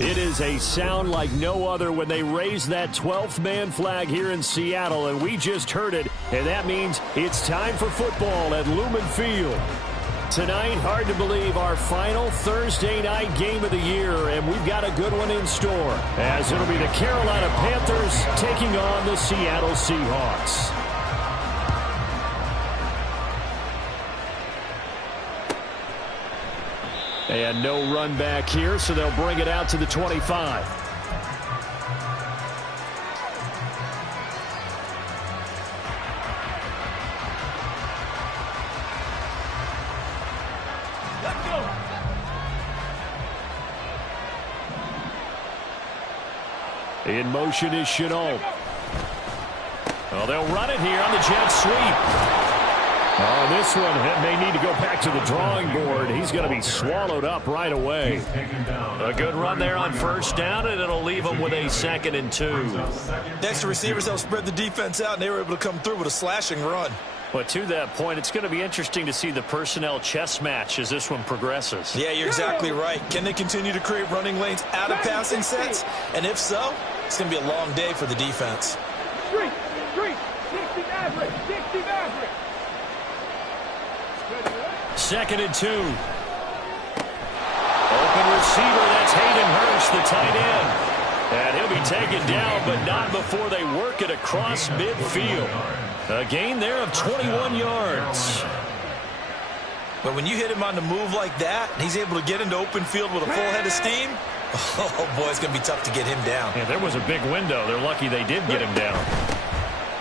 It is a sound like no other when they raise that 12th man flag here in Seattle, and we just heard it, and that means it's time for football at Lumen Field. Tonight, hard to believe, our final Thursday night game of the year, and we've got a good one in store, as it'll be the Carolina Panthers taking on the Seattle Seahawks. And no run back here, so they'll bring it out to the 25. Let's go. In motion is Chenault. Well, they'll run it here on the jet sweep. Oh, this one may need to go back to the drawing board. He's going to be swallowed up right away. A good run there on first down, and it'll leave him with a 2nd and 2. Next, the receivers helped spread the defense out, and they were able to come through with a slashing run. But to that point, it's going to be interesting to see the personnel chess match as this one progresses. Yeah, you're exactly right. Can they continue to create running lanes out of passing sets? And if so, it's going to be a long day for the defense. 60 Maverick, 60 Maverick. 2nd and 2. Open receiver, that's Hayden Hurst, the tight end. And he'll be taken down, but not before they work it across midfield. A gain there of 21 yards. But when you hit him on the move like that, he's able to get into open field with a full head of steam, oh boy, it's going to be tough to get him down. Yeah, there was a big window. They're lucky they did get him down.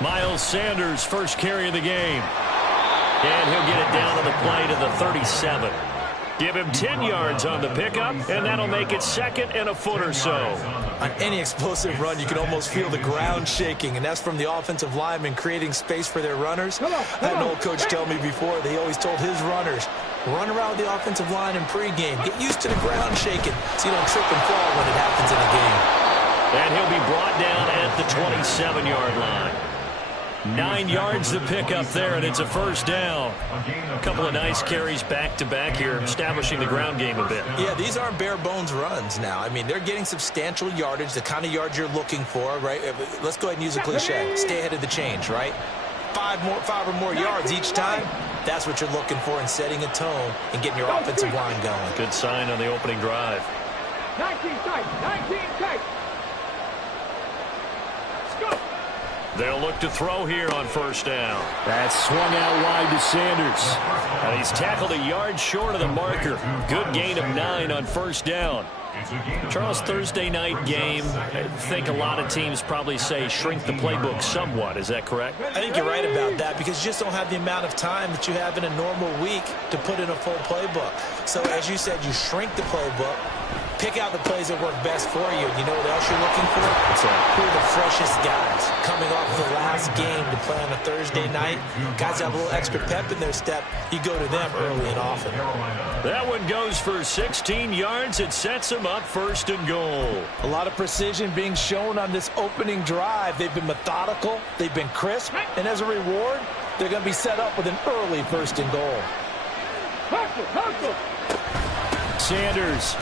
Miles Sanders, first carry of the game. And he'll get it down on the play to the 37. Give him 10 yards on the pickup, and that'll make it 2nd and a foot or so. On any explosive run, you can almost feel the ground shaking, and that's from the offensive linemen creating space for their runners. I had an old coach tell me before, they always told his runners, run around the offensive line in pregame. Get used to the ground shaking so you don't trip and fall when it happens in a game. And he'll be brought down at the 27-yard line. 9 yards to pick up there, and it's a first down. A couple of nice carries back-to-back here, establishing the ground game a bit. Yeah, these aren't bare-bones runs now. I mean, they're getting substantial yardage, the kind of yards you're looking for, right? Let's go ahead and use a cliche. Stay ahead of the change, right? 5 or more yards each time. That's what you're looking for in setting a tone and getting your offensive line going. Good sign on the opening drive. 19 tight, 19 tight. They'll look to throw here on first down. That's swung out wide to Sanders. And he's tackled a yard short of the marker. Good gain of 9 on first down. Charles, Thursday night game, I think a lot of teams probably say shrink the playbook somewhat. Is that correct? I think you're right about that because you just don't have the amount of time that you have in a normal week to put in a full playbook. So as you said, you shrink the playbook. Pick out the plays that work best for you. You know what else you're looking for? Who are the freshest guys coming off the last game to play on a Thursday night? Guys have a little extra pep in their step. You go to them early and often. That one goes for 16 yards. It sets them up 1st and goal. A lot of precision being shown on this opening drive. They've been methodical. They've been crisp. And as a reward, they're going to be set up with an early 1st and goal. Sanders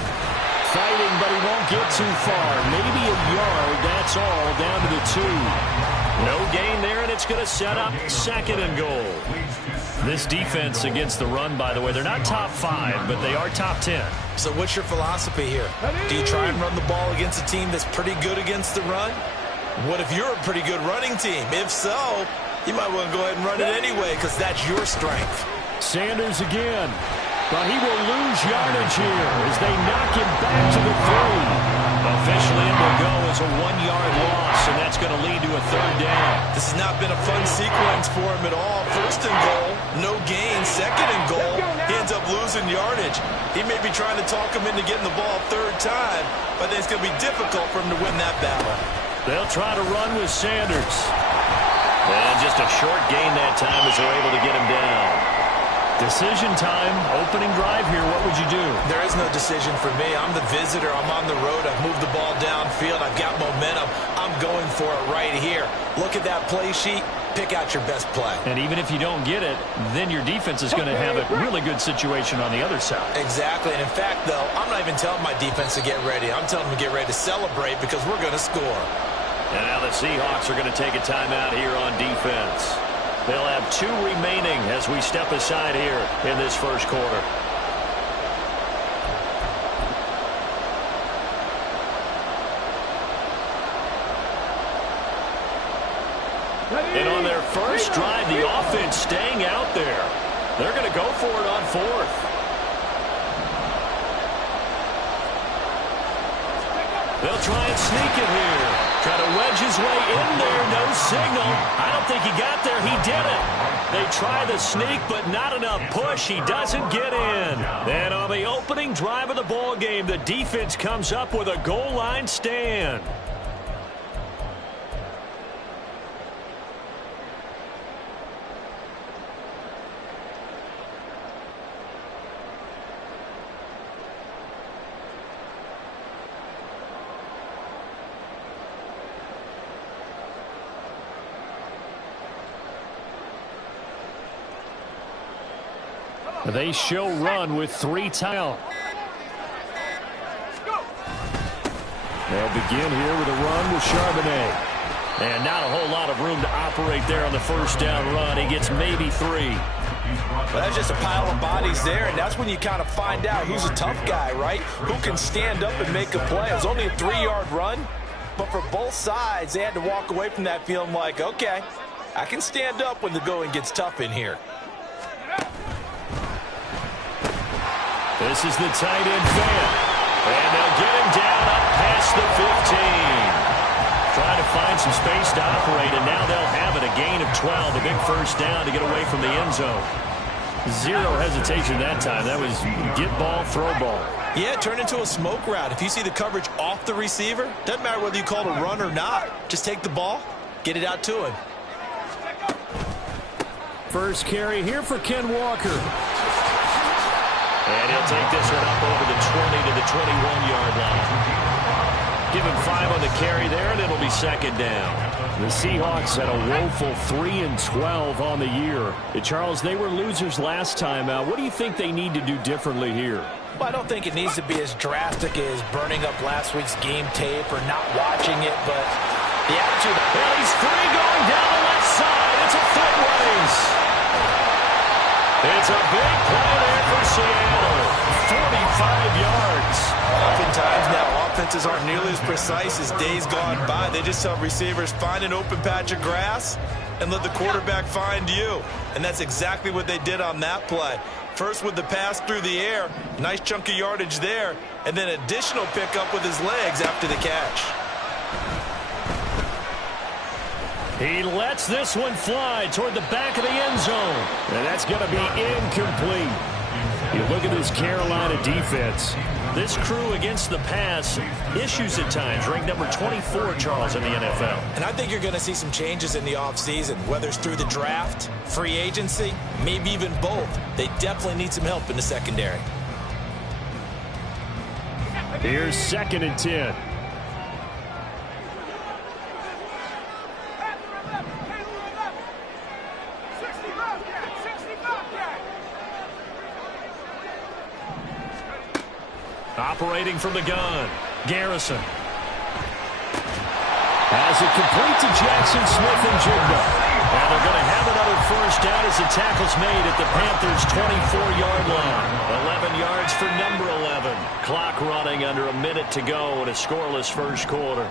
fighting, but he won't get too far. Maybe a yard, that's all, down to the 2. No gain there, and it's going to set up 2nd and goal. This defense against the run, by the way, they're not top 5, but they are top 10. So what's your philosophy here? Do you try and run the ball against a team that's pretty good against the run? What if you're a pretty good running team? If so, you might want to go ahead and run it anyway because that's your strength. Sanders again. But he will lose yardage here as they knock him back to the 3. Officially, it will go as a 1-yard loss, and that's going to lead to a 3rd down. This has not been a fun sequence for him at all. 1st and goal, no gain. 2nd and goal, he ends up losing yardage. He may be trying to talk him into getting the ball 3rd time, but it's going to be difficult for him to win that battle. They'll try to run with Sanders. And just a short gain that time as they're able to get him down. Decision time, opening drive here. What would you do? There is no decision for me. I'm the visitor. I'm on the road. I've moved the ball downfield. I've got momentum. I'm going for it right here. Look at that play sheet. pick out your best play. And even if you don't get it, then your defense is going to have a really good situation on the other side. Exactly. And in fact, though, I'm not even telling my defense to get ready. I'm telling them to get ready to celebrate because we're going to score. And now the Seahawks are going to take a timeout here on defense. They'll have 2 remaining as we step aside here in this first quarter. And on their first drive, the offense staying out there. They're going to go for it on 4th. They'll try and sneak it here. Try to wedge his way in there. No signal. I don't think he got there. He did it. They try the sneak, but not enough push. He doesn't get in. And on the opening drive of the ball game, the defense comes up with a goal line stand. They show run with 3 timeouts. They'll begin here with a run with Charbonnet. And not a whole lot of room to operate there on the first down run. He gets maybe 3. Well, that's just a pile of bodies there, and that's when you kind of find out who's a tough guy, right? Who can stand up and make a play. It was only a 3-yard run, but for both sides, they had to walk away from that feeling like, okay, I can stand up when the going gets tough in here. This is the tight end fan. And they'll get him down up past the 15. Trying to find some space to operate, and now they'll have it. A gain of 12, a big first down to get away from the end zone. 0 hesitation that time. That was get ball, throw ball. Yeah, turn into a smoke route. If you see the coverage off the receiver, doesn't matter whether you call it a run or not. Just take the ball, get it out to him. First carry here for Ken Walker. And he'll take this one up over the 20 to the 21-yard line. Give him 5 on the carry there, and it'll be second down. The Seahawks had a woeful 3-12 on the year. Charles, they were losers last time out. What do you think they need to do differently here? Well, I don't think it needs to be as drastic as burning up last week's game tape or not watching it, but the attitude. Well, he's free going down the left side. It's a foot race. It's a big play there for Seattle. 45 yards. Oftentimes now, offenses aren't nearly as precise as days gone by. They just tell receivers, find an open patch of grass and let the quarterback find you. And that's exactly what they did on that play. First with the pass through the air, nice chunk of yardage there, and then additional pickup with his legs after the catch. He lets this one fly toward the back of the end zone. And that's going to be incomplete. You look at this Carolina defense. This crew against the pass, issues at times, ranked number 24, Charles, in the NFL. And I think you're going to see some changes in the offseason, whether it's through the draft, free agency, maybe even both. They definitely need some help in the secondary. Here's 2nd and 10. Operating from the gun, Garrison. Has it complete to Jackson Smith-Njigba. And they're going to have another first down as the tackle's made at the Panthers' 24-yard line. 11 yards for number 11. Clock running under a minute to go in a scoreless first quarter.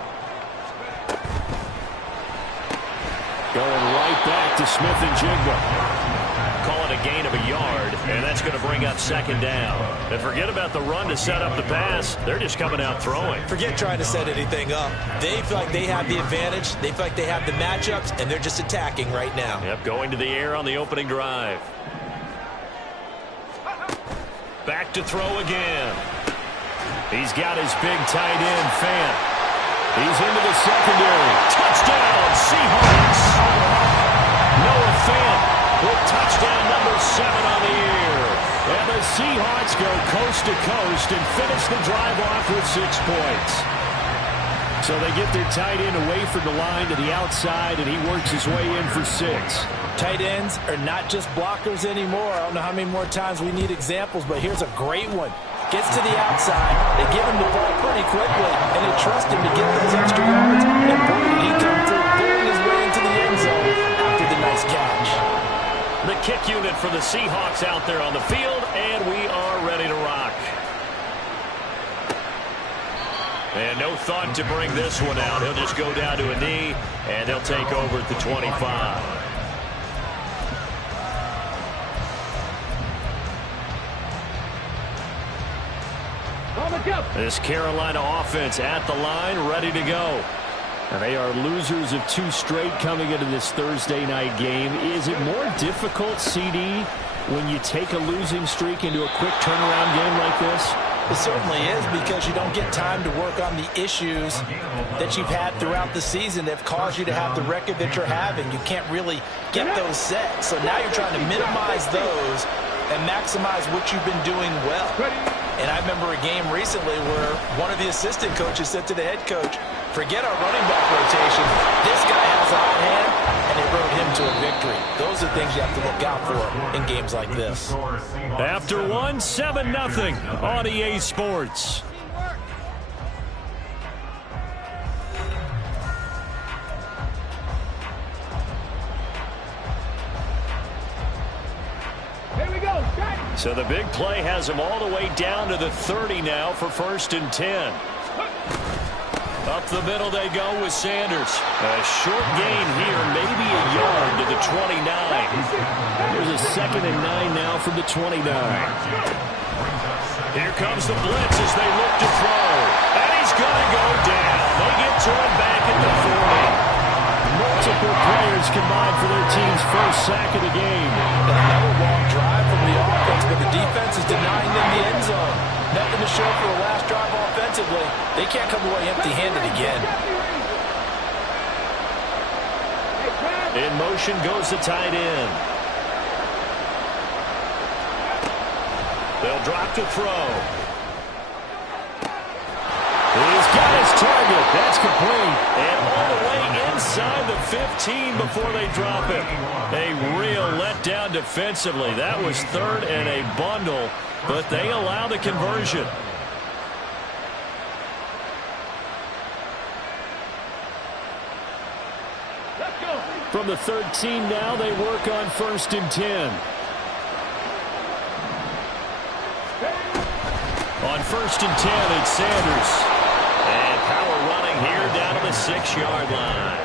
Going right back to Smith-Njigba. Call it a gain of a yard, and that's going to bring up second down. And forget about the run to set up the pass. They're just coming out throwing. Forget trying to set anything up. They feel like they have the advantage. They feel like they have the matchups, and they're just attacking right now. Yep, going to the air on the opening drive. Back to throw again. He's got his big tight end, Fant. He's into the secondary. Touchdown, Seahawks. Noah Fant with touchdown number 7 on the year. And the Seahawks go coast to coast and finish the drive off with 6 points. So they get their tight end away from the line to the outside, and he works his way in for 6. Tight ends are not just blockers anymore. I don't know how many more times we need examples, but here's a great one. Gets to the outside, they give him the ball pretty quickly, and they trust him to get those extra yards, and boy, did he come through, pulling his way into the end zone after the nice catch. The kick unit for the Seahawks out there on the field, and we are ready to rock. And no thought to bring this one out. He'll just go down to a knee, and they'll take over at the 25. This Carolina offense at the line, ready to go. And they are losers of 2 straight coming into this Thursday night game. Is it more difficult, CD, when you take a losing streak into a quick turnaround game like this? It certainly is, because you don't get time to work on the issues that you've had throughout the season that have caused you to have the record that you're having. You can't really get those set. So now you're trying to minimize those and maximize what you've been doing well. And I remember a game recently where one of the assistant coaches said to the head coach, forget our running back rotation. This guy has a hot hand, and they rode him to a victory. Those are things you have to look out for in games like this. After 1, 7-0 on EA Sports. So the big play has him all the way down to the 30 now for 1st and 10. Up the middle they go with Sanders. A short gain here, maybe a yard to the 29. There's a 2nd and 9 now from the 29. Here comes the blitz as they look to throw. And he's going to go down. They get to him back at the 40. Multiple players combined for their team's first sack of the game. Another long drive from the offense, but the defense is denying them the end zone. Nothing to show for the last drive offensively. They can't come away empty-handed again. In motion goes the tight end. They'll drop to throw. He's got his target. That's complete. And all the way inside the 15 before they drop it. A real letdown defensively. That was 3rd and a bundle, but they allow the conversion. From the 13 now, they work on 1st and 10. On 1st and 10, it's Sanders. And power running here down to the 6-yard line.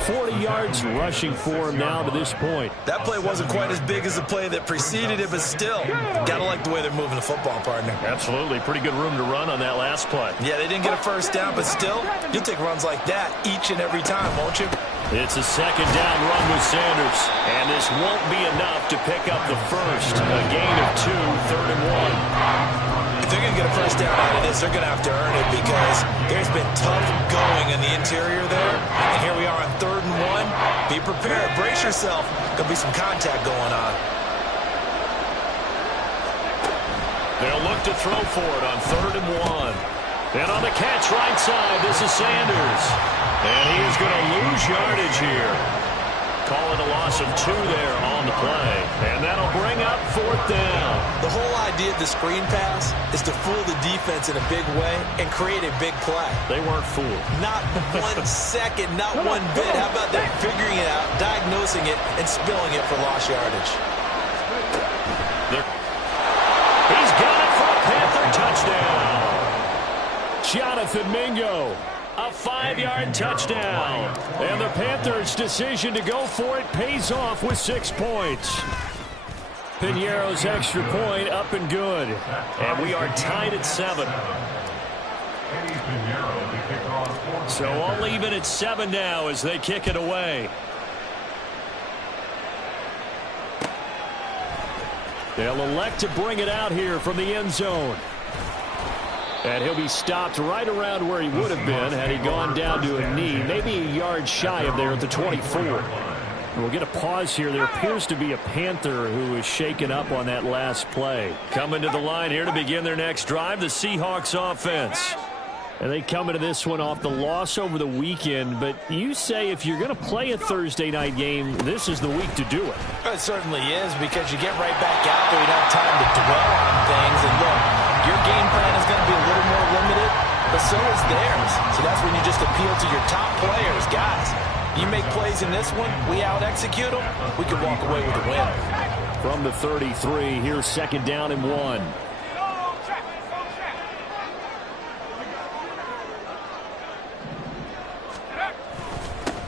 40 yards rushing for him now to this point. That play wasn't quite as big as the play that preceded it, but still, gotta like the way they're moving the football, partner. Absolutely. Pretty good room to run on that last play. Yeah, they didn't get a first down, but still, you'll take runs like that each and every time, won't you? It's a 2nd down run with Sanders. And this won't be enough to pick up the first. A gain of 2, 3rd and 1. If they're going to get a first down out of this, they're going to have to earn it, because there's been tough going in the interior there. And here we are on 3rd and 1. Be prepared. Brace yourself. There'll be some contact going on. They'll look to throw for it on 3rd and 1. And on the catch right side, this is Sanders. And he is going to lose yardage here. Call it a loss of 2 there on the play. And that'll bring up 4th down. The whole idea of the screen pass is to fool the defense in a big way and create a big play. They weren't fooled. Not 1 second, not one bit. How about them figuring it out, diagnosing it, and spilling it for lost yardage? He's got it for a Panther touchdown. Jonathan Mingo. A 5-yard touchdown. And the Panthers' decision to go for it pays off with 6 points. Piñeiro's extra point up and good. And we are tied at 7. So all even at 7 now as they kick it away. They'll elect to bring it out here from the end zone. And he'll be stopped right around where he would have been had he gone down to a knee, maybe a yard shy of there at the 24. And we'll get a pause here. There appears to be a Panther who is shaken up on that last play. Coming to the line here to begin their next drive, the Seahawks offense. And they come into this one off the loss over the weekend, but you say if you're going to play a Thursday night game, this is the week to do it. It certainly is, because you get right back out there. You don't have time to dwell on things. And look, your game plan is going to be a little more limited, but so is theirs. So that's when you just appeal to your top players. Guys, you make plays in this one, we out-execute them, we can walk away with a win. From the 33, here's 2nd down and 1.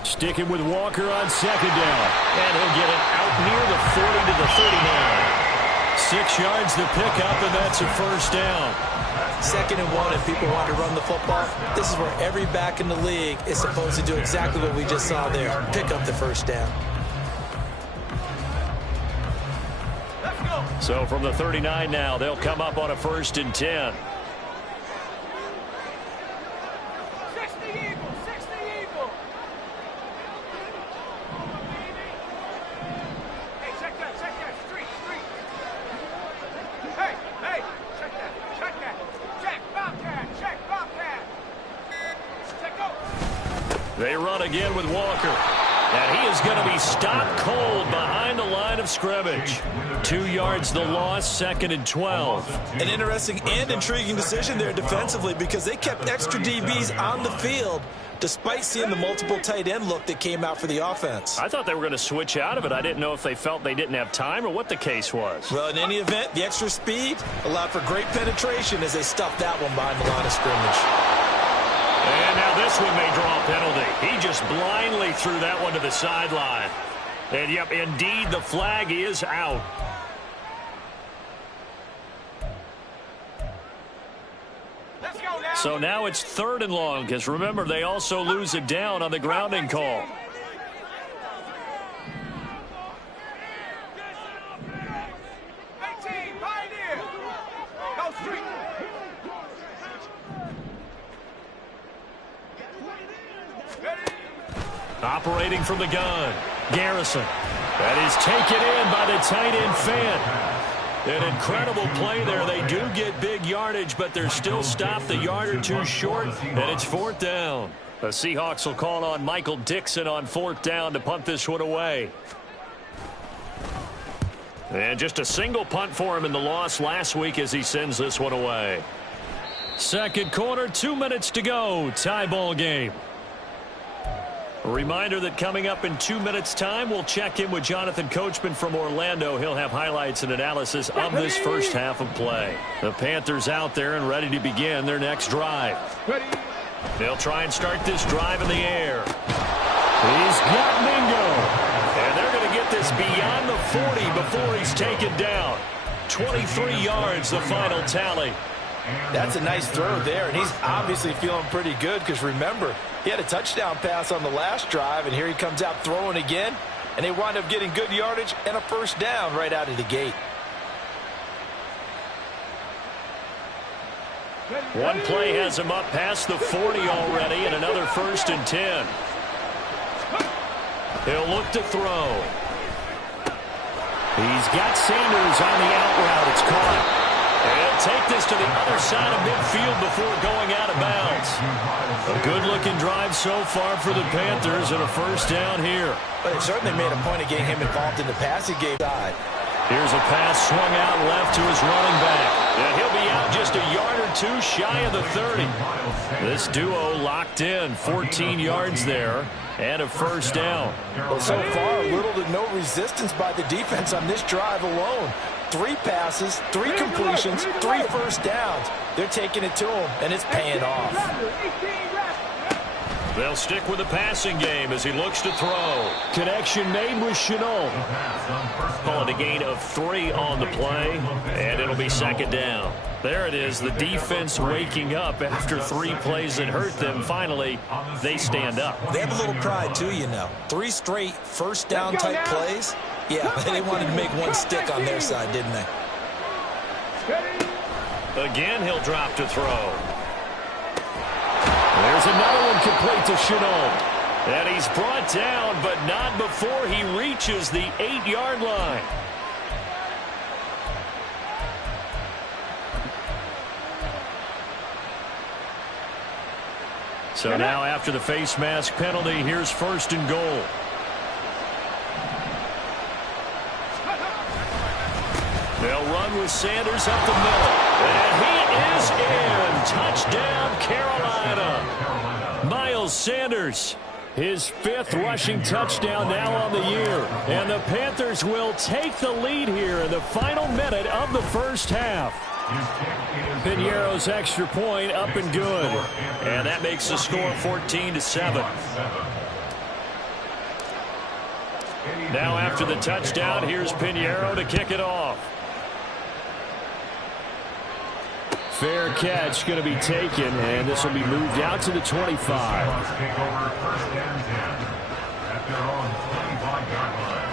Sticking with Walker on 2nd down. And he'll get it out near the 40 to the 39. 6 yards to pick up, and that's a 1st down. 2nd and 1, if people want to run the football, this is where every back in the league is supposed to do exactly what we just saw there. Pick up the 1st down. So from the 39 now, they'll come up on a 1st and 10. They run again with Walker. And he is going to be stopped cold behind the line of scrimmage. 2 yards the loss, 2nd and 12. An interesting and intriguing decision there defensively, because they kept extra DBs on the field despite seeing the multiple tight end look that came out for the offense. I thought they were going to switch out of it. I didn't know if they felt they didn't have time or what the case was. Well, in any event, the extra speed allowed for great penetration as they stuffed that one behind the line of scrimmage. And now this one may draw a penalty. He just blindly threw that one to the sideline. And, yep, indeed, the flag is out. So now it's 3rd and long, because remember, they also lose it down on the grounding call. Operating from the gun, Garrison. That is taken in by the tight end Fant. An incredible play there. They do get big yardage, but they're still stopped a yard or two short, and it's 4th down. The Seahawks will call on Michael Dixon on 4th down to punt this one away. And just a single punt for him in the loss last week as he sends this one away. 2nd quarter, 2 minutes to go. Tie ball game. A reminder that coming up in 2 minutes' time, we'll check in with Jonathan Coachman from Orlando. He'll have highlights and analysis of this first half of play. The Panthers out there and ready to begin their next drive. They'll try and start this drive in the air. He's got Mingo. And they're going to get this beyond the 40 before he's taken down. 23 yards, the final tally. That's a nice throw there, and he's obviously feeling pretty good, because remember, he had a touchdown pass on the last drive, and here he comes out throwing again, and they wind up getting good yardage and a 1st down right out of the gate. One play has him up past the 40 already, and another 1st and 10. He'll look to throw. He's got Sanders on the out route. It's caught. He'll take this to the other side of midfield before going out of bounds. A good-looking drive so far for the Panthers, and a 1st down here. But it certainly made a point of getting him involved in the passing game side. Here's a pass swung out left to his running back. And he'll be out just a yard or two shy of the 30. This duo locked in, 14 yards there, and a 1st down. Well, so far, little to no resistance by the defense on this drive alone. 3 passes, 3 completions, 3 1st downs. They're taking it to him, and it's paying off. They'll stick with the passing game as he looks to throw. Connection made with Chenault. Call it a gain of 3 on the play, and it'll be 2nd down. There it is, the defense waking up after 3 plays that hurt them. Finally, they stand up. They have a little pride, too, you know. 3 straight 1st down type plays. Yeah, they wanted to make one stick on their side, didn't they? Again, he'll drop to throw. There's another one complete to Chenault. And he's brought down, but not before he reaches the 8-yard line. So now after the face mask penalty, here's 1st and goal. They'll run with Sanders up the middle. And he is in. Touchdown, Carolina. Miles Sanders, his 5th rushing touchdown now on the year. And the Panthers will take the lead here in the final minute of the first half. Piñeiro's extra point up and good. And that makes the score 14-7. Now after the touchdown, here's Piñeiro to kick it off. Fair catch going to be taken, and this will be moved out to the 25. Take over 1st and 10 at their own 25-yard line.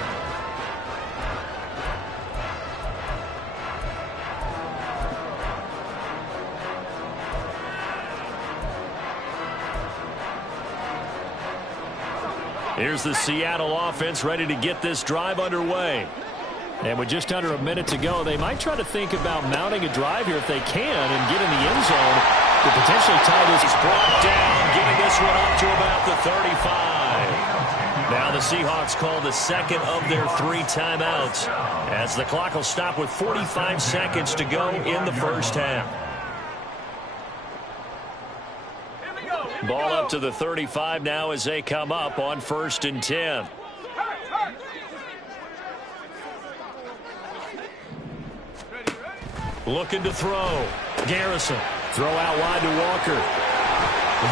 Here's the Seattle offense ready to get this drive underway. And with just under a minute to go, they might try to think about mounting a drive here if they can and get in the end zone to potentially tie this. He's brought down, getting this one up to about the 35. Now the Seahawks call the 2nd of their 3 timeouts as the clock will stop with 45 seconds to go in the first half. Ball up to the 35 now as they come up on 1st and 10. Looking to throw. Garrison. Throw out wide to Walker.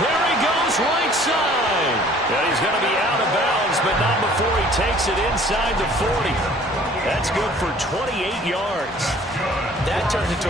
There he goes, right side. And he's going to be out of bounds, but not before he takes it inside the 40. That's good for 28 yards. That turned into